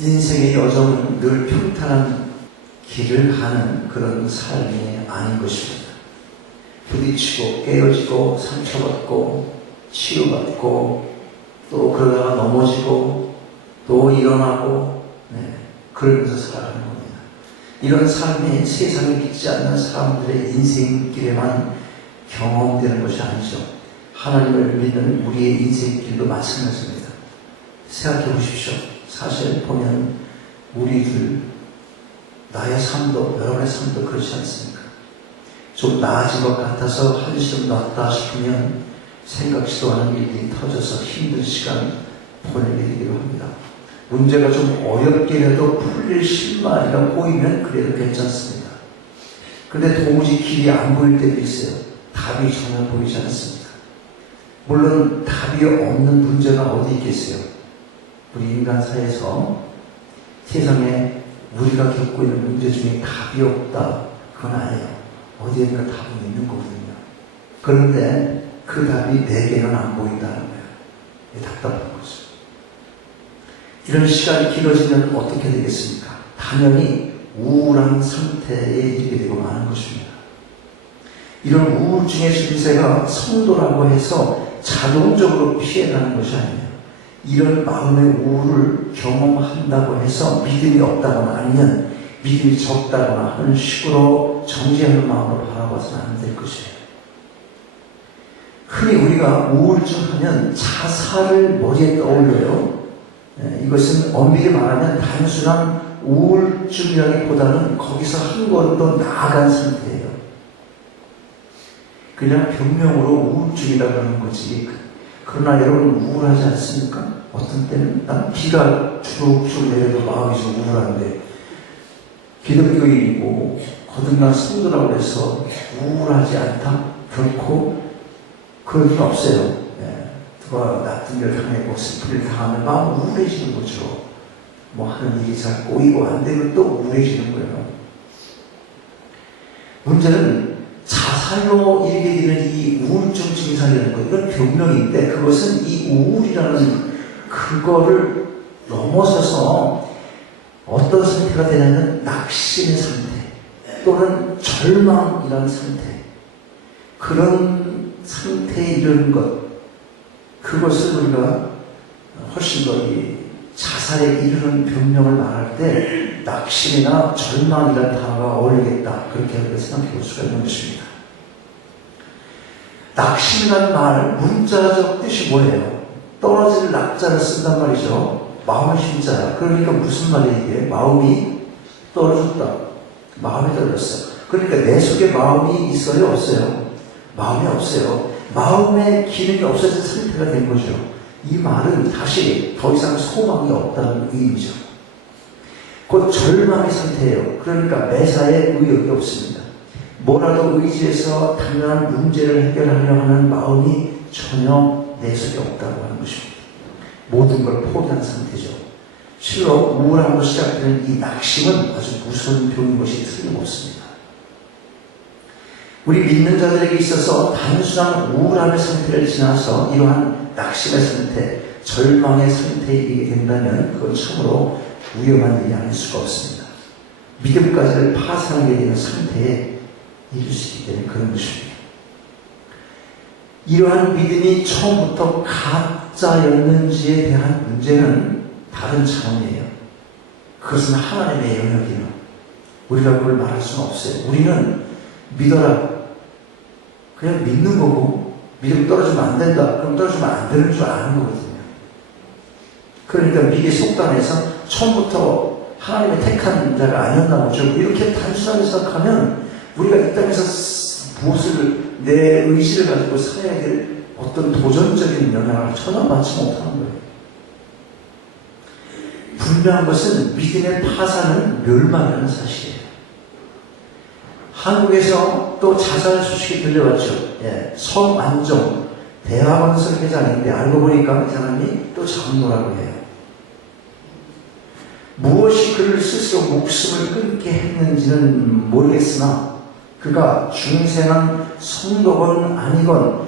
인생의 여정은 늘 평탄한 길을 가는 그런 삶이 아닌 것입니다. 부딪히고 깨어지고 상처받고 치유받고 또 그러다가 넘어지고 또 일어나고 그러면서 살아가는 겁니다. 이런 삶이 세상에 믿지 않는 사람들의 인생길에만 경험되는 것이 아니죠. 하나님을 믿는 우리의 인생길도 마찬가지입니다. 생각해 보십시오. 사실 보면 우리들 나의 삶도 여러분의 삶도 그렇지 않습니까? 좀 나아진 것 같아서 한시름 놨다 싶으면 생각지도 않은 일이 터져서 힘든 시간 보내게 되기도 합니다. 문제가 좀 어렵게라도 풀릴 실마리가 보이면 그래도 괜찮습니다. 그런데 도무지 길이 안 보일 때도 있어요. 답이 전혀 보이지 않습니다. 물론 답이 없는 문제가 어디 있겠어요? 우리 인간 사회에서 세상에 우리가 겪고 있는 문제 중에 답이 없다. 그건 아니에요. 어디엔가 답은 있는 거거든요. 그런데 그 답이 내게는 안 보인다는 거예요. 답답한 거죠. 이런 시간이 길어지면 어떻게 되겠습니까? 당연히 우울한 상태에 이르게 되고 마는 것입니다. 이런 우울증의 증세가 성도라고 해서 자동적으로 피해가는 것이 아니에요. 이런 마음의 우울을 경험한다고 해서 믿음이 없다거나 아니면 믿음이 적다거나 하는 식으로 정죄하는 마음으로 바라봐서는 안 될 것이에요. 흔히 우리가 우울증 하면 자살을 머리에 떠올려요. 이것은 엄밀히 말하면 단순한 우울증이라기보다는 거기서 한 걸음 더 나아간 상태예요. 그냥 병명으로 우울증이라고 하는 거지. 그러나 여러분 우울하지 않습니까? 어떤 때는 난 비가 주룩주룩 내려도 마음이 좀 우울한데 기독교인이고 거듭난 성도라고 해서 우울하지 않다? 결코 그럴 일 없어요. 누가 나쁜 일을 당하고 슬픈 일을 당하면 마음 우울해지는 거죠. 뭐 하는 일이 잘 꼬이고 안 되면 또 우울해지는 거예요. 문제는 자살로 이르게 되는 이 우울증 증상이라는 것, 이건 병명인데 그것은 이 우울이라는 그거를 넘어서서 어떤 상태가 되냐면 낙심의 상태 또는 절망이라는 상태, 그런 상태에 이르는 것, 그것을 우리가 훨씬 더 이 자살에 이르는 병명을 말할 때 낙심이나 절망이라는 단어가 어울리겠다, 그렇게 우리가 생각해 볼 수가 있는 것입니다. 낙심이라는 말, 문자적 뜻이 뭐예요? 떨어질 낙자를 쓴단 말이죠. 마음의 힘자야. 그러니까 무슨 말이에요 이게? 마음이 떨어졌다. 마음이 떨어졌어. 그러니까 내 속에 마음이 있어요? 없어요? 마음이 없어요. 마음의 기능이 없어진 상태가 된 거죠. 이 말은 다시 더 이상 소망이 없다는 의미죠. 곧 절망의 상태예요. 그러니까 매사에 의욕이 없습니다. 뭐라도 의지해서 당연한 문제를 해결하려 하는 마음이 전혀 내 속에 없다고 하는 것입니다. 모든 걸 포기한 상태죠. 실로 우울함으로 시작되는 이 낙심은 아주 무서운 병인 것이 틀림없습니다. 우리 믿는 자들에게 있어서 단순한 우울함의 상태를 지나서 이러한 낙심의 상태, 절망의 상태에 이르게 된다면 그건 참으로 위험한 일이 아닐 수가 없습니다. 믿음까지를 파산하게 되는 상태에 이룰 수 있게 되는 그런 것입니다. 이러한 믿음이 처음부터 가짜였는지에 대한 문제는 다른 차원이에요. 그것은 하나님의 영역이에요. 우리가 그걸 말할 수는 없어요. 우리는 믿어라, 그냥 믿는 거고, 믿음 떨어지면 안 된다, 그럼 떨어지면 안 되는 줄 아는 거거든요. 그러니까 미리 속단해서 처음부터 하나님의 택한 자가 아니었나 보죠. 이렇게 단순하게 생각하면 우리가 이 땅에서 무엇을 내 의지를 가지고 살아야 될 어떤 도전적인 영향을 전혀 받지 못하는 거예요. 분명한 것은 믿음의 파산은 멸망이라는 사실이에요. 한국에서 또 자살 소식이 들려왔죠. 서안종 대학원생 회장인데 알고 보니까 이 사람이 또 장로라고 해요. 무엇이 그를 스스로 목숨을 끊게 했는지는 모르겠으나 그가 중생한 성도건 아니건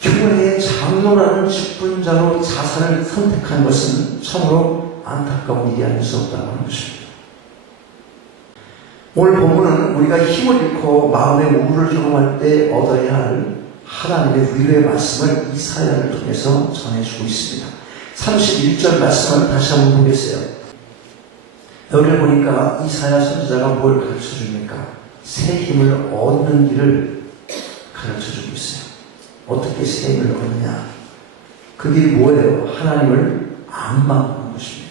교회의 장로라는 직분자로 자살을 선택한 것은 참으로 안타까운 일이 아닐 수 없다고 하는 것입니다. 오늘 본문은 우리가 힘을 잃고 마음의 우울을 경험할 때 얻어야 할 하나님의 위로의 말씀을 이사야를 통해서 전해주고 있습니다. 31절 말씀을 다시 한번 보겠어요. 여기를 보니까 이사야 선지자가 뭘 가르쳐줍니까? 새 힘을 얻는 길을 가르쳐주고 있어요. 어떻게 새 힘을 얻느냐? 그 길이 뭐예요? 하나님을 앙망하는 것입니다.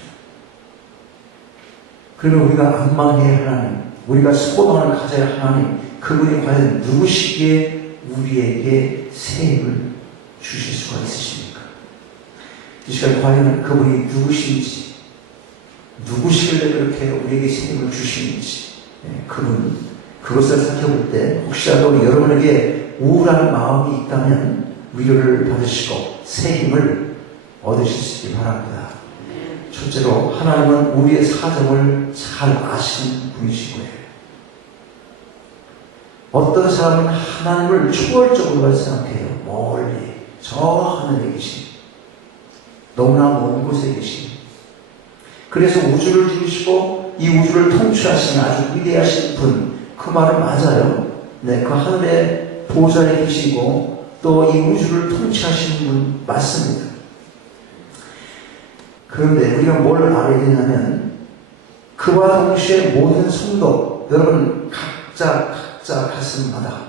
그러면 우리가 앙망해야 하나님, 우리가 소망을 가져야 하나님, 그분이 과연 누구시기에 우리에게 새 힘을 주실 수가 있으십니까? 이 시간 과연 그분이 누구신지, 누구시길래 그렇게 우리에게 새 힘을 주시는지, 그것을 살펴볼 때 혹시라도 여러분에게 우울한 마음이 있다면 위로를 받으시고 새 힘을 얻으실 수 있기 바랍니다. 첫째로 하나님은 우리의 사정을 잘 아시는 분이시고요. 어떤 사람은 하나님을 초월적으로 생각해요. 멀리 저 하늘에 계신, 너무나 먼 곳에 계신, 그래서 우주를 지으시고 이 우주를 통치하시는 아주 위대하신 분, 그 말은 맞아요. 네, 그 하늘에 보좌에 계시고 또 이 우주를 통치하시는 분 맞습니다. 그런데 우리가 뭘 알아야 되냐면 그와 동시에 모든 성도 여러분 각자 가슴마다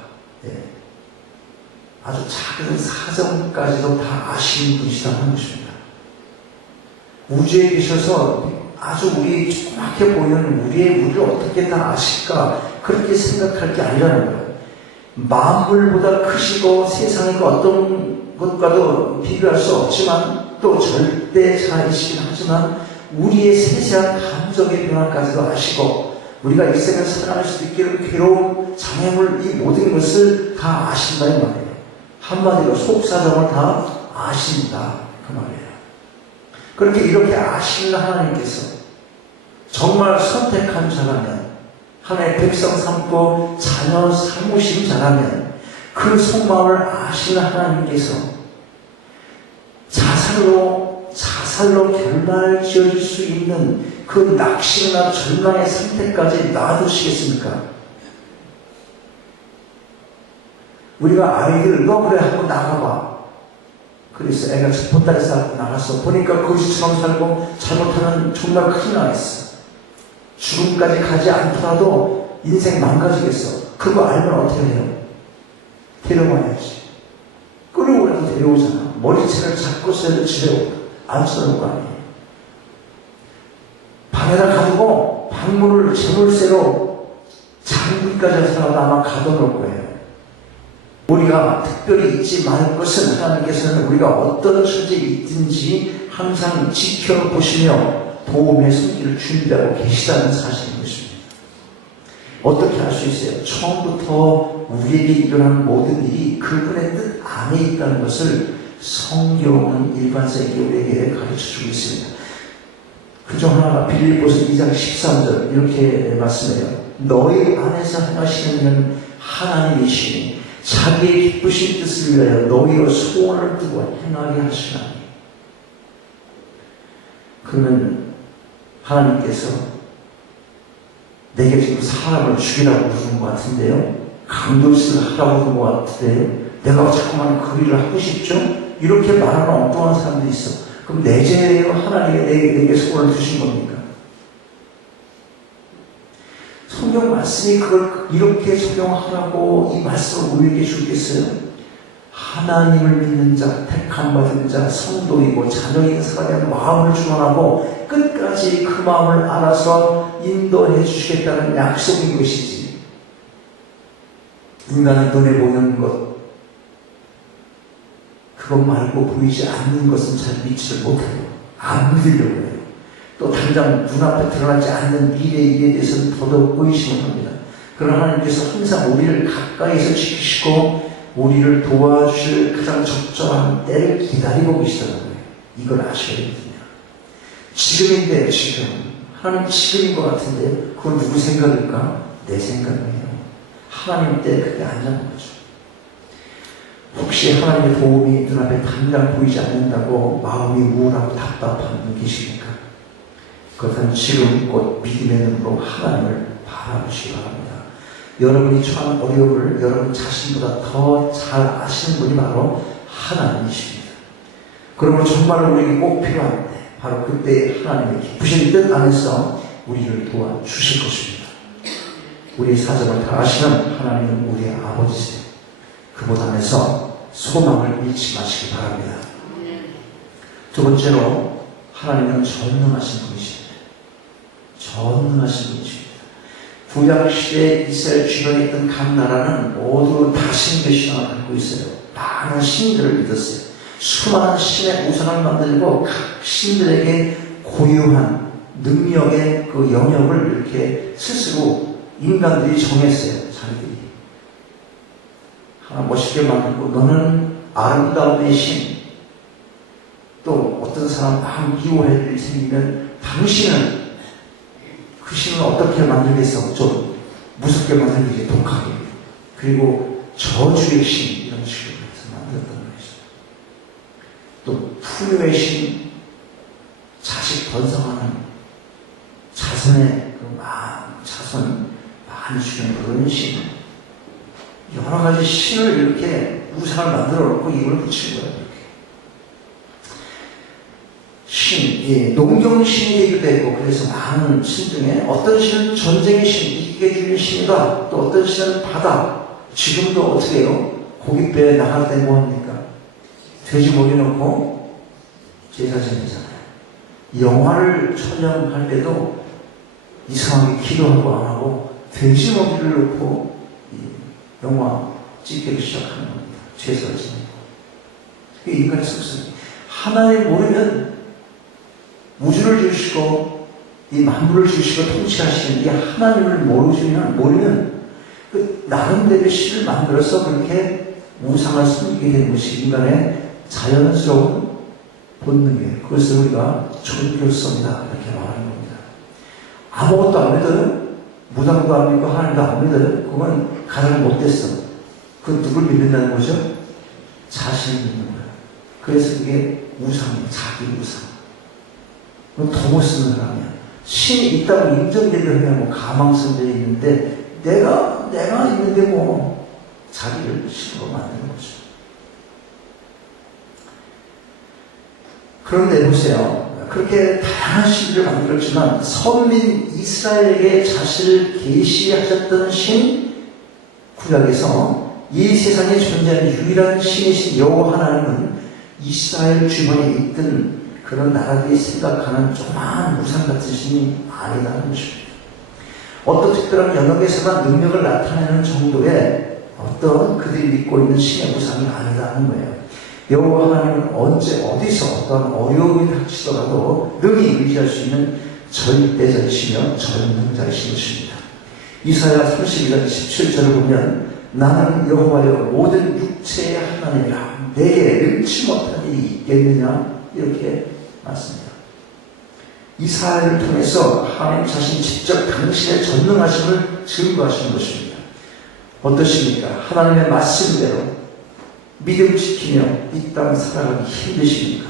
아주 작은 사정까지도 다 아시는 분이시다고 하는 것입니다. 우주에 계셔서 아주 우리 조그맣게 보이는 우리의 우리를 어떻게 다 아실까 그렇게 생각할 게 아니라는 거예요. 만물보다 크시고 세상의 어떤 것과도 비교할 수 없지만 또 절대자이시긴 하지만 우리의 세세한 감정의 변화까지도 아시고 우리가 이 생을 살아갈 수 있게 괴로움, 장애물 이 모든 것을 다 아신다는 말이에요. 한마디로 속사정을 다 아신다 그 말이에요. 그렇게 이렇게 아시는 하나님께서 정말 선택한 자라면 하나님의 백성 삼고 자녀 삼으신 자라면 그 속마음을 아시는 하나님께서 자살로 결말 지어질 수 있는 그 낙심이나 절망의 상태까지 놔두시겠습니까? 우리가 아이들 너 그래 한번 나가봐. 그래서 애가 보따리에서 나갔어. 보니까 거지처럼 살고 잘못하면 정말 큰일 나겠어. 죽음까지 가지 않더라도 인생 망가지겠어. 그거 알면 어떻게 해요? 데려와야지. 끌어오라도 데려오잖아. 머리채를 잡고서도 집에 앉혀놓을 거 아니에요. 방에다 가지고 방문을 재물쇠로 장비까지 해서라도 아마 가둬놓을 거예요. 우리가 특별히 잊지 말 것은 하나님께서는 우리가 어떤 처지에 있든지 항상 지켜보시며 도움의 손길을 준비하고 계시다는 사실인 것입니다. 어떻게 알 수 있어요? 처음부터 우리에게 일어난 모든 일이 그분의 뜻 안에 있다는 것을 성경은 일반적인 우리에게 가르쳐주고 있습니다. 그중 하나가 빌립보서 2장 13절 이렇게 말씀해요. 너희 안에서 행하시는 하나님이시니 자기의 기쁘신 뜻을 위하여 너희로 소원을 두고 행하게 하시나니. 그러면 하나님께서 내게 지금 사람을 죽이라고 부르는 것 같은데요. 강도짓을 하라고 부르는 것 같은데요. 내가 자꾸만 그 일을 하고 싶죠? 이렇게 말하는 엉뚱한 사람들이 있어. 그럼 내재예요? 하나님이 내게 소원을 주신 겁니까? 성경 말씀이 그걸 이렇게 적용하라고 이 말씀을 우리에게 주겠어요? 하나님을 믿는 자, 택함받은 자, 성도이고 자녀인 사람의 마음을 주관하고 끝까지 그 마음을 알아서 인도해 주시겠다는 약속인 것이지. 인간의 눈에 보이는 것, 그것 말고 보이지 않는 것은 잘 믿지를 못해요. 안 믿으려고 해요. 또 당장 눈앞에 드러나지 않는 미래의 일에 대해서는 더더욱 의심을 합니다. 그러나 하나님께서 항상 우리를 가까이서 지키시고 우리를 도와주실 가장 적절한 때를 기다리고 계시다는 거예요. 이걸 아셔야 되거든요. 지금인데 지금 하나님 지금인 것 같은데 그건 누구 생각일까? 내 생각이에요. 하나님 때 그게 아니라는 거죠. 혹시 하나님의 도움이 눈앞에 당장 보이지 않는다고 마음이 우울하고 답답한 분 계십니까? 그렇다면 지금 곧 믿음의 눈으로 하나님을 바라보시기 바랍니다. 여러분이 처한 어려움을 여러분 자신보다 더 잘 아시는 분이 바로 하나님이십니다. 그러므로 정말 우리에게 꼭 필요한데 바로 그때 하나님의 기쁘신 뜻 안에서 우리를 도와주실 것입니다. 우리의 사정을 다 아시는 하나님은 우리의 아버지세요. 그분 안에서 소망을 잃지 마시기 바랍니다. 두 번째로 하나님은 전능하신 분이십니다. 전능하신 분이십니다. 구약시대 이스라엘 주변에 있던 각 나라는 모두 다 신의 신앙을 갖고 있어요. 많은 신들을 믿었어요. 수많은 신의 우상을 만들고 각 신들에게 고유한 능력의 그 영역을 이렇게 스스로 인간들이 정했어요. 자기들이. 하나 멋있게 만들고 너는 아름다움의 신, 또 어떤 사람 마음 미워할 일이 생기면 당신은 그 신을 어떻게 만들겠어? 좀 무섭게 만들기 독하게. 그리고 저주의 신 이런 식으로 해서 만들었던 것이죠. 또 풍요의 신, 자식 번성하는 자손의 그 자손 많이 주는 그런 신, 여러 가지 신을 이렇게 우상을 만들어 놓고 이걸 붙인 거예요. 신, 농경신이 되기도 했고, 그래서 많은 신 중에 어떤 신은 전쟁의 신, 이기게 해주는 신이다. 또 어떤 신은 바다. 지금도 어떻게 해요? 고깃배에 나갈 때 뭐합니까? 돼지 먹이 넣고 제사 지내잖아요. 영화를 촬영할 때도 이상하게 기도하고 안 하고 돼지 먹이를 넣고 영화 찍기를 시작하는 겁니다. 제사를 지내고. 그게 인간의 속성이에요. 하나님 모르면 우주를 주시고 이 만물을 주시고 통치하시는 이 하나님을 모르면 그 나름대로의 신을 만들어서 그렇게 우상을 섬기게 되는 것이 인간의 자연스러운 본능이에요. 그것을 우리가 존귀성이다 이렇게 말하는 겁니다. 아무것도 안 믿어요? 무당도 안 믿고 하나님도 안 믿어요? 그건 가장 못됐어. 그건 누굴 믿는다는 거죠? 자신을 믿는 거예요. 그래서 그게 우상이에요. 자기 우상. 더 못 쓰는 사람이야. 신이 있다고 인정되려 그냥 뭐 가망성대에 있는데 내가 있는데 뭐 자기를 신으로 만드는 거죠. 그런데 보세요. 그렇게 다양한 신들을 만들었지만 선민 이스라엘에게 자신을 계시하셨던 신 구약에서 이 세상에 존재하는 유일한 신이신 여호와 하나님은 이스라엘 주변에 있던 그런 나라들이 생각하는 조그마한 우상 같은 신이 아니라는 것입니다. 어떤 특별한 영역에서만 능력을 나타내는 정도의 어떤 그들이 믿고 있는 신의 우상이 아니라는 거예요. 여호와 하나님은 언제 어디서 어떤 어려움이 닥치더라도 능히 의지할 수 있는 절대자이시며 전능자이신 것입니다. 이사야 32장 17절을 보면 나는 여호와여 모든 육체의 하나님이라 내게 능치 못한 일이 있겠느냐 이렇게 맞습니다. 이사야를 통해서 하나님 자신이 직접 당신의 전능하심을 증거하시는 것입니다. 어떠십니까? 하나님의 말씀대로 믿음 지키며 이 땅 살아가기 힘드십니까?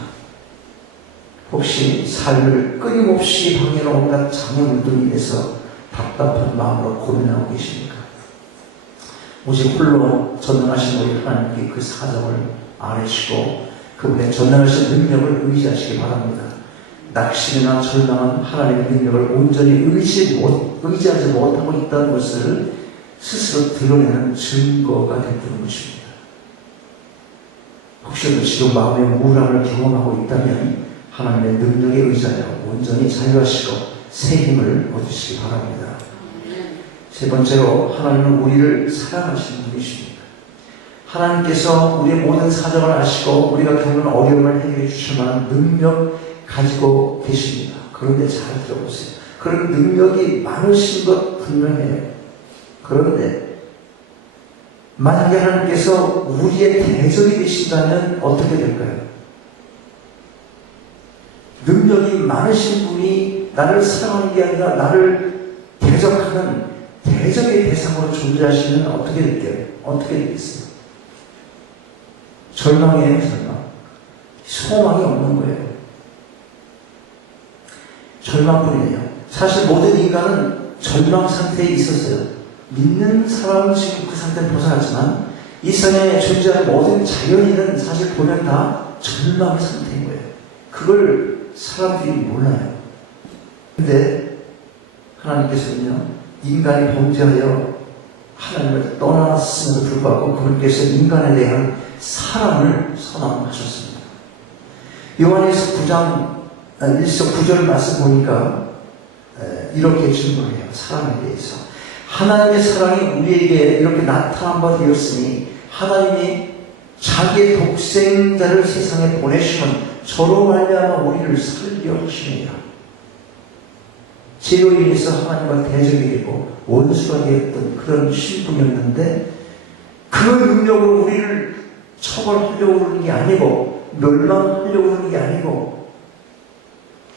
혹시 삶을 끊임없이 방해하는 온갖 장애물들로 인해서 답답한 마음으로 고민하고 계십니까? 오직 홀로 전능하신 우리 하나님께 그 사정을 아뢰시고 그분의 전능하신 능력을 의지하시기 바랍니다. 낙심이나 절망은 하나님의 능력을 온전히 의지하지 못하고 있다는 것을 스스로 드러내는 증거가 되는 것입니다. 혹시라도 지금 마음의 우울함을 경험하고 있다면 하나님의 능력에 의지하여 온전히 자유하시고 새 힘을 얻으시기 바랍니다. 세 번째로 하나님은 우리를 사랑하시는 분이십니다. 하나님께서 우리의 모든 사정을 아시고 우리가 겪는 어려움을 해결해 주실 만한 능력 가지고 계십니다. 그런데 잘 들어보세요. 그런 능력이 많으신 것 분명해요. 그런데 만약에 하나님께서 우리의 대적이 되신다면 어떻게 될까요? 능력이 많으신 분이 나를 사랑하는 게 아니라 나를 대적하는 대적의 대상으로 존재하시면 어떻게 될까요? 어떻게 되겠어요? 절망이에요, 절망. 소망이 없는 거예요. 절망뿐이에요. 사실 모든 인간은 절망 상태에 있었어요. 믿는 사람은 지금 그 상태를 벗어났지만 이 세상에 존재하는 모든 자연인은 사실 보면 다 절망의 상태인 거예요. 그걸 사람들이 몰라요. 근데 하나님께서는요, 인간이 범죄하여 하나님을 떠났음에도 불구하고 그분께서 인간에 대한 사랑을 선언하셨습니다. 요한일서 9장 1서 9절 말씀 보니까 이렇게 질문을 해요. 사랑에 대해서. 하나님의 사랑이 우리에게 이렇게 나타난 바 되었으니 하나님이 자기의 독생자를 세상에 보내시면 저로 말미암아 우리를 살려 하시느니라. 죄로 인해서 하나님과 대적이 되고 원수가 되었던 그런 신분이었는데 그 능력으로 우리를 처벌하려고 하는 게 아니고 멸망하려고 하는 게 아니고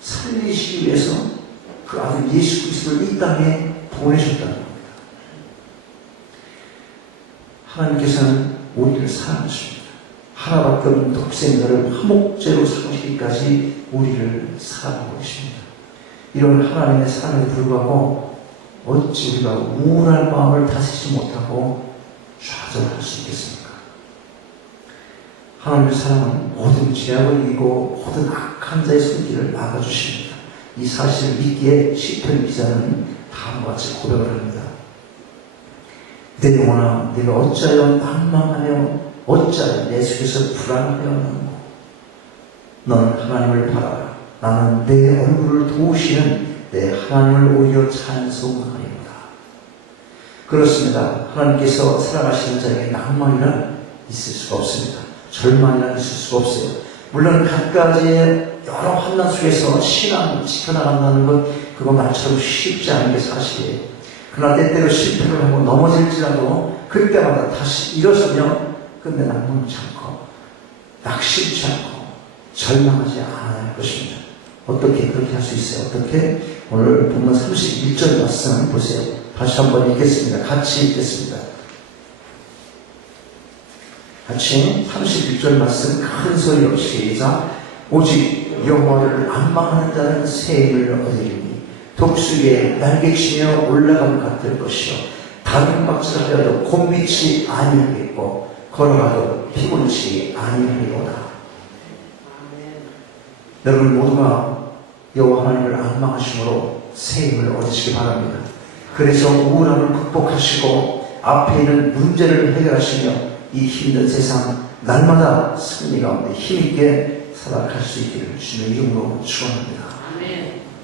살리시기 위해서 그 아들 예수 그리스도를 이 땅에 보내셨다는 겁니다. 하나님께서는 우리를 사랑하십니다. 하나밖에 없는 독생자를 화목제로 삼으시기까지 우리를 사랑하고 계십니다. 이런 하나님의 사랑에 불구하고 어찌 우리가 우울한 마음을 다스리지 못하고 좌절할 수 있겠습니까? 하나님의 사랑은 모든 죄악을 이기고 모든 악한 자의 손길을 막아주십니다. 이 사실을 믿기에 시편 기자는 다음과 같이 고백을 합니다. 내 영혼아, 내가 어찌하여 낭망하며 어찌하여 내 속에서 불안하여하는고. 너는 하나님을 바라라. 나는 내 얼굴을 도우시는 내 하나님을 오히려 찬송하리로다. 그렇습니다. 하나님께서 사랑하시는 자에게 낭만이란 있을 수가 없습니다. 절망이란 있을 수가 없어요. 물론 갖가지의 여러 환난 속에서 신앙을 지켜나간다는 것, 그거 말처럼 쉽지 않은 게 사실이에요. 그러나 때때로 실패를 하고 넘어질지라도 그때마다 다시 일어서며 근데 낭만치 않고 낙심치 않고 절망하지 않아야 할 것입니다. 어떻게 그렇게 할 수 있어요? 어떻게? 오늘 본문 31절 말씀 보세요. 다시 한번 읽겠습니다. 같이 읽겠습니다. 같이 31절 말씀 큰 소리로 시작. 오직 여호와를 안망하는 자는 새 힘을 얻으리니 독수리에 날개치며 올라감 같을 것이요 다른 박수를 하여도 곤비치 아니하겠고 걸어가도 피곤치 아니하리로다. 여러분 모두가 여호와 하나님을 안망하심으로 새 힘을 얻으시기 바랍니다. 그래서 우울함을 극복하시고 앞에 있는 문제를 해결하시며 이 힘든 세상 날마다 승리 가운데 힘있게 살아갈 수 있기를 주님의 이름으로 축원합니다.